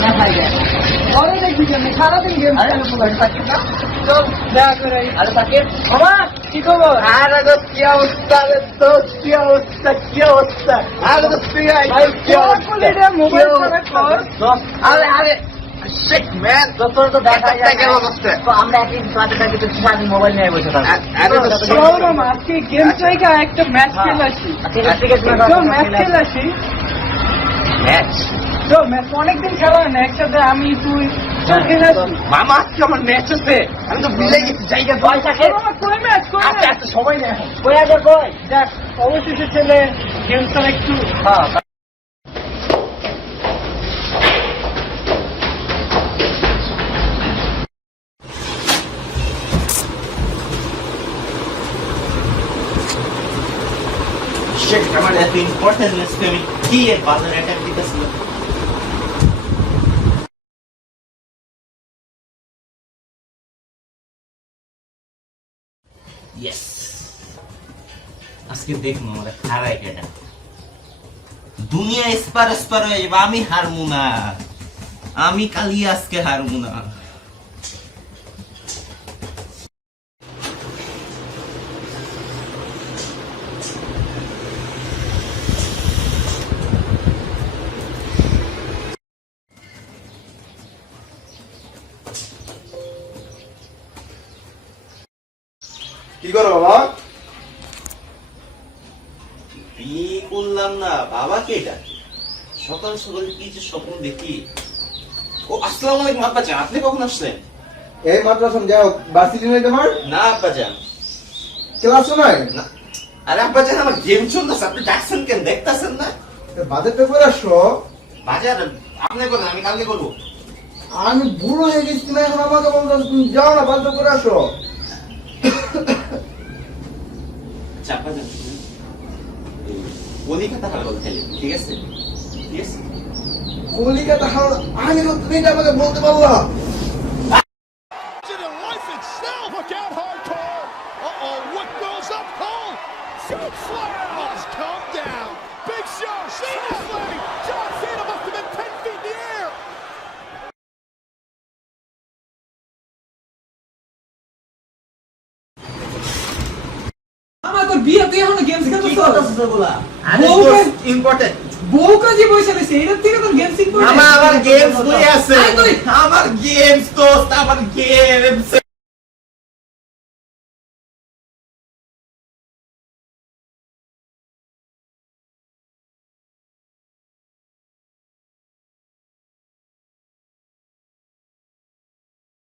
না খাই যায় ঘরে দেখবি কেন সারাদিন গেম খেলে বলে থাকি না তো দেখা করে আরে সাকিব বাবা কি খবর আর আগে কি অবস্থা রে তো কি অবস্থা আরে তো তুই আই কি অবস্থা মোবাইল কানেক্ট কর আরে আরে শিট ম্যান তোর তো দেখা যায় কেন অবস্থা তো আমরা একদিন ক্লাসে থাকি তো সারাদিন মোবাইল নিয়ে বসে থাকি আরে চলো না আজকে গেম থেকে একটা ম্যাচ খেলে আসি ঠিক আছে তো ম্যাচ খেলে আসি ম্যাচ তো ম্যাচ অনেকদিন খেলা হয় না একসাথে আমি তুই খেলে আসি মামা আজকে আমার ম্যাচ আছে আমি তো ভুলে গেছি জায়গা পয়সা খেয়ে কই ম্যাচ কই আচ্ছা ম্যাচ একটা সময় নেই কই আগে কই দেখ অবশেষে ছেলে গেমটা একটু হ্যাঁ Shit, আমার এত ইম্পর্টেন্ট লিস্টে আমি কি এর বাজার অ্যাটাক দিতেছিলাম। Yes. আজকে দেখবো আমরা হারাই কেটা দুনিয়া এসপার হয়ে যাবে আমি হারবো না আমি কালি আজকে হারবো না কি করো বাবা বিয়ে করলাম না বাবা কে এটা সকাল সকাল কি যে স্বপ্ন দেখি ও আসসালামু আলাইকুম আব্বা জান আপনি কখন আসলেন এই মাদ্রাসা যাও ভার্সিটি নেই তোমার না আব্বা জান ক্লাস নয় না আরে আব্বা জান আমার গেম চলতেছে আপনি ডাকছেন কেন দেখতেছেন না বাজেটটা করে আসো বাজার আপনি করেন আমি কালকে করবো আমি বুড়ো হয়ে গেছি না এখন আমাকে বলতো তুমি যাও না বাজেট করে আসো আচ্ছা আব্বা জান কলিকাতা হালকা খেলে ঠিক আছে ঠিক আছে কলিকাতা হাওড়া আমি তো তুমি এটা আমাকে বলতে পারলা Life itself. Look out, hardcore. Uh-oh, what goes up cold? Scoop Slayer must come down. Big Show, Cena Slay. John Cena must have been 10 feet in the air. আমার তো বিয়ে তুই এখনো গেমস কি খেলতেছ করতেছিস ওগুলা আরে বউকে- ইম্পর্টেন্ট বউ কাজে বসে রয়েছে এটার থেকে তোর গেমস শিখবো আমার গেমস কই আছে আয় তুই। আমার গেমস তো আমার গেমস